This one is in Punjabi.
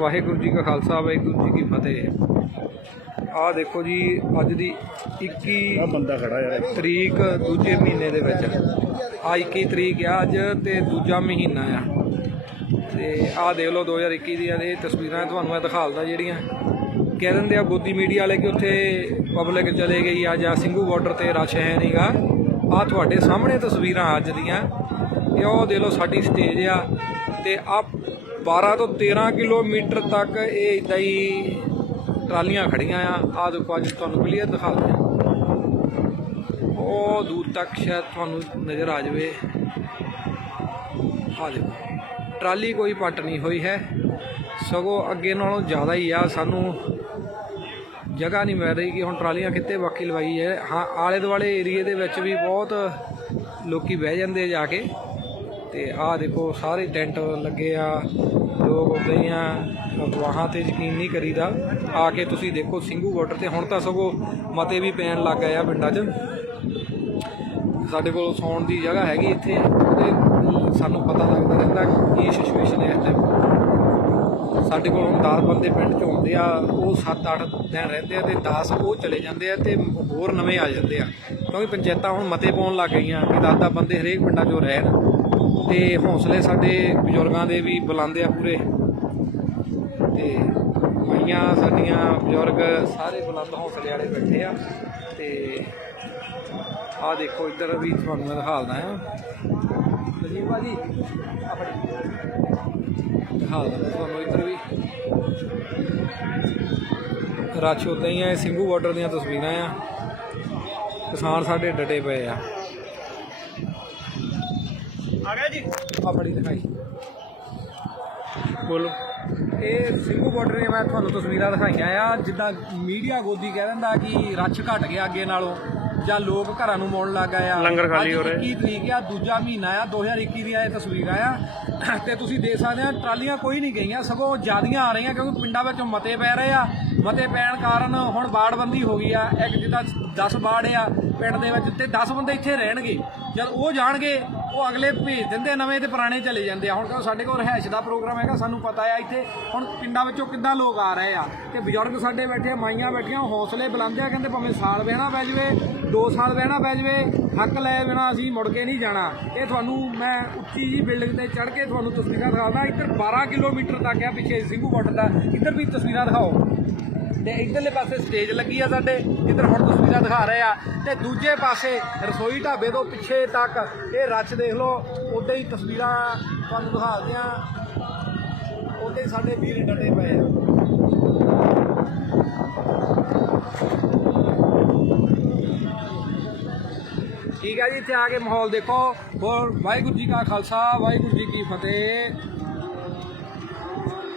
ਵਾਹਿਗੁਰੂ ਜੀ ਕਾ ਖਾਲਸਾ ਵਾਹਿਗੁਰੂ ਜੀ ਕੀ ਫਤਿਹ। ਆਹ ਦੇਖੋ ਜੀ ਅੱਜ ਦੀ 21 ਆ ਬੰਦਾ ਖੜਾ ਯਾਰ ਤਰੀਕ ਦੂਜੇ ਮਹੀਨੇ ਦੇ ਵਿੱਚ। ਆ 21 ਤਰੀਕ ਆ ਅੱਜ ਤੇ ਦੂਜਾ ਮਹੀਨਾ ਆ। ਤੇ ਆਹ ਦੇਖ ਲਓ 2021 ਦੀਆਂ ਇਹ ਤਸਵੀਰਾਂ ਤੁਹਾਨੂੰ ਮੈਂ ਦਿਖਾਲਦਾ ਜਿਹੜੀਆਂ। ਕਹਿ ਦਿੰਦੇ ਆ ਗੋਦੀ ਮੀਡੀਆ ਵਾਲੇ ਕਿ ਉੱਥੇ ਪਬਲਿਕ ਚਲੇ ਗਈ ਆ ਜਾਂ ਸਿੰਘੂ ਬਾਰਡਰ ਤੇ ਰਸ਼ ਹੈ ਨਹੀਂਗਾ ਆ ਤੁਹਾਡੇ ਸਾਹਮਣੇ ਤਸਵੀਰਾਂ ਅੱਜ ਦੀਆਂ। ਇਹ ਉਹ ਦੇਖ ਲਓ ਸਾਡੀ ਸਟੇਜ ਆ। ਤੇ ਆ 12 ਤੋਂ 13 ਕਿਲੋਮੀਟਰ ਤੱਕ ਇਹ ਇਦਾਂ ਹੀ ਟਰਾਲੀਆਂ ਖੜੀਆਂ ਆ। ਆ ਦੇਖੋ, ਅੱਜ ਤੁਹਾਨੂੰ ਕਲੀਅਰ ਦਿਖਾ ਆ ਉਹ ਦੂਰ ਤੱਕ ਸ਼ਾਇਦ ਤੁਹਾਨੂੰ ਨਜ਼ਰ ਆ ਜਾਵੇ। ਆ ਦੇਖੋ, ਟਰਾਲੀ ਕੋਈ ਪੱਟ ਨਹੀਂ ਹੋਈ ਹੈ। ਸਗੋਂ ਅੱਗੇ ਨਾਲੋਂ ਜ਼ਿਆਦਾ ਹੀ ਆ। ਸਾਨੂੰ ਜਗ੍ਹਾ ਨਹੀਂ ਮਿਲ ਰਹੀ ਕਿ ਹੁਣ ਟਰਾਲੀਆਂ ਕਿੱਥੇ ਬਾਕੀ ਲਵਾਈ ਹੈ। ਹਾਂ ਆਲੇ ਦੁਆਲੇ ਏਰੀਏ ਦੇ ਵਿੱਚ ਵੀ ਬਹੁਤ ਲੋਕੀ ਬਹਿ ਜਾਂਦੇ ਆ ਜਾ ਕੇ। ਤੇ ਆਹ ਦੇਖੋ, ਸਾਰੇ ਟੈਂਟ ਲੱਗੇ ਆ, ਲੋਕ ਉੱਦਾਂ ਹੀ ਆ। ਅਫਵਾਹਾਂ ਤੇ ਯਕੀਨ ਨਹੀਂ ਕਰੀਦਾ। ਆ ਕੇ ਤੁਸੀਂ ਦੇਖੋ, ਸਿੰਘੂ ਬਾਰਡਰ ਤੇ ਹੁਣ ਤਾਂ ਸਗੋਂ ਮਤੇ ਵੀ ਪੈਣ ਲੱਗ ਗਏ ਆ ਪਿੰਡਾਂ 'ਚ। ਸਾਡੇ ਕੋਲ ਸੌਣ ਦੀ ਜਗ੍ਹਾ ਹੈਗੀ ਇੱਥੇ ਉਹਦੇ ਸਾਨੂੰ ਪਤਾ ਲੱਗਦਾ ਰਹਿੰਦਾ ਕੀ ਸਿਚੁਏਸ਼ਨ ਹੈ। ਇਸ ਟਾਈਮ ਸਾਡੇ ਕੋਲ ਹੁਣ 10 ਬੰਦੇ ਪਿੰਡ 'ਚ ਆਉਂਦੇ ਆ, ਉਹ 7-8 ਦਿਨ ਰਹਿੰਦੇ ਆ ਤੇ 10 ਉਹ ਚਲੇ ਜਾਂਦੇ ਆ ਤੇ ਹੋਰ ਨਵੇਂ ਆ ਜਾਂਦੇ ਆ। ਕਿਉਂਕਿ ਪੰਚਾਇਤਾਂ ਹੁਣ ਮਤੇ ਪਾਉਣ ਲੱਗ ਗਈਆਂ ਕਿ 10-10 ਬੰਦੇ ਹਰੇਕ ਪਿੰਡਾਂ 'ਚੋਂ ਰਹਿਣ। ਤੇ ਹੌਸਲੇ ਸਾਡੇ ਬਜ਼ੁਰਗਾਂ ਦੇ ਵੀ ਬੁਲੰਦੇ ਆ ਪੂਰੇ। ਤੇ ਮਾਈਆਂ ਸਾਡੀਆਂ ਬਜ਼ੁਰਗ ਸਾਰੇ ਬੁਲੰਦ ਹੌਸਲੇ ਵਾਲੇ ਬੈਠੇ ਆ। ਤੇ ਆਹ ਦੇਖੋ ਇੱਧਰ ਵੀ ਤੁਹਾਨੂੰ ਮੈਂ ਦਿਖਾਲਦਾ ਆ। ਜੀ ਭਾਜੀ ਆ ਫੜੀ ਦਿਖਾਲਦਾ ਤੁਹਾਨੂੰ ਇੱਧਰ ਵੀ। ਰਾਛ ਉਦਾਂ ਹੀ ਆ ਸਿੰਘੂ ਬਾਰਡਰ ਦੀਆਂ ਤਸਵੀਰਾਂ ਆ। ਕਿਸਾਨ ਸਾਡੇ ਡਟੇ ਪਏ ਆ। ਆ ਗਿਆ ਜੀ? ਆ ਫੜੀ ਦਿਖਾਈ। ਬੋਲੋ। ਇਹ ਸਿੰਘੂ ਬਾਰਡਰ ਦੀਆਂ ਮੈਂ ਤੁਹਾਨੂੰ ਤਸਵੀਰਾਂ ਦਿਖਾਈਆਂ ਆ ਜਿੱਦਾਂ ਮੀਡੀਆ ਗੋਦੀ ਕਹਿ ਦਿੰਦਾ ਕਿ ਰੱਛ ਘਟ ਗਿਆ ਅੱਗੇ ਨਾਲੋਂ ਜਾਂ ਲੋਕ ਘਰਾਂ ਨੂੰ ਮੋੜਨ ਲੱਗ ਗਏ ਆ। ਲੰਗਰ ਖਾਲੀ ਹੋ ਰਿਹਾ। 21 ਤਰੀਕ ਆ ਦੂਜਾ ਮਹੀਨਾ ਆ 2021 ਦੀਆਂ ਇਹ ਤਸਵੀਰਾਂ ਆ। ਤੇ ਤੁਸੀਂ ਦੇਖ ਸਕਦੇ ਆ ਟਰਾਲੀਆਂ ਕੋਈ ਨਹੀਂ ਗਈਆਂ ਸਗੋਂ ਜਿਆਦੀਆਂ ਆ ਰਹੀਆਂ ਕਿਉਂਕਿ ਪਿੰਡਾਂ ਵਿੱਚੋਂ ਮਤੇ ਪੈ ਰਹੇ ਆ। ਮਤੇ ਪੈਣ ਕਾਰਨ ਹੁਣ ਬਾੜਬੰਦੀ ਹੋ ਗਈ ਆ ਇੱਕ ਜਿੱਦਾਂ 10 ਬਾੜ ਆ ਪਿੰਡ ਦੇ ਵਿੱਚ ਤੇ 10 ਬੰਦੇ ਇੱਥੇ ਰਹਿਣਗੇ। ਜਦ ਉਹ ਜਾਣਗੇ ਉਹ ਅਗਲੇ ਭੇਜ ਦਿੰਦੇ ਨਵੇਂ ਤੇ ਪੁਰਾਣੇ ਚਲੇ ਜਾਂਦੇ ਆ। ਹੁਣ ਕਿਉਂ ਸਾਡੇ ਕੋਲ ਰਹਿائش ਦਾ ਪ੍ਰੋਗਰਾਮ ਹੈਗਾ, ਸਾਨੂੰ ਪਤਾ ਆ ਇੱਥੇ। ਹੁਣ ਪਿੰਡਾਂ ਵਿੱਚੋਂ ਕਿੱਦਾਂ ਲੋਕ ਆ ਰਹੇ ਆ। ਤੇ ਬਜ਼ੁਰਗ ਸਾਡੇ ਬੈਠੇ ਮਾਈਆਂ ਬੈਠੀਆਂ ਹੌਸਲੇ ਬੁਲੰਦੇ ਆ, ਕਹਿੰਦੇ ਭਾਵੇਂ ਸਾਲ ਬਹਿਣਾ ਪੈ ਜਵੇ 2 ਸਾਲ ਬਹਿਣਾ ਪੈ ਜਵੇ, ਹੱਕ ਲੈ ਬਿਨਾ ਅਸੀਂ ਮੁੜ ਕੇ ਨਹੀਂ ਜਾਣਾ। ਇਹ ਤੁਹਾਨੂੰ ਮੈਂ ਉੱਚੀ ਜੀ ਬਿਲਡਿੰਗ ਤੇ ਚੜ ਕੇ ਤੁਹਾਨੂੰ ਤਸਵੀਰਾਂ ਦਿਖਾਉਂਦਾ ਇੱਧਰ 12 ਕਿਲੋਮੀਟਰ ਤੱਕ ਆ, ਪਿੱਛੇ ਸਿੰਘੂ ਵਾਟਰ ਦਾ। ਇੱਧਰ ਵੀ ਤਸਵੀਰਾਂ ਦਿਖਾਓ। ਤੇ ਇੱਧਰਲੇ ਪਾਸੇ ਸਟੇਜ ਲੱਗੀ ਆ ਸਾਡੇ। ਇੱਧਰ ਹੁਣ ਦਿਖਾ ਰਹੇ ਆ ਤੇ ਦੂਜੇ ਪਾਸੇ ਰਸੋਈ ਢਾਬੇ ਤੋਂ ਪਿੱਛੇ ਤੱਕ ਇਹ ਰੱਛ ਦੇਖ ਲਓ, ਉਦਾਂ ਹੀ ਤਸਵੀਰਾਂ ਤੁਹਾਨੂੰ ਦਿਖਾਉਂਦੇ ਆ ਉਦਾਂ ਹੀ ਸਾਡੇ ਵੀਰ ਡਟੇ ਪਏ ਆ। ਠੀਕ ਹੈ ਜੀ, ਇੱਥੇ ਆ ਕੇ ਮਾਹੌਲ ਦੇਖੋ। ਹੋਰ ਵਾਹਿਗੁਰੂ ਜੀ ਕਾ ਖਾਲਸਾ, ਵਾਹਿਗੁਰੂ ਜੀ ਕੀ ਫਤਿਹ।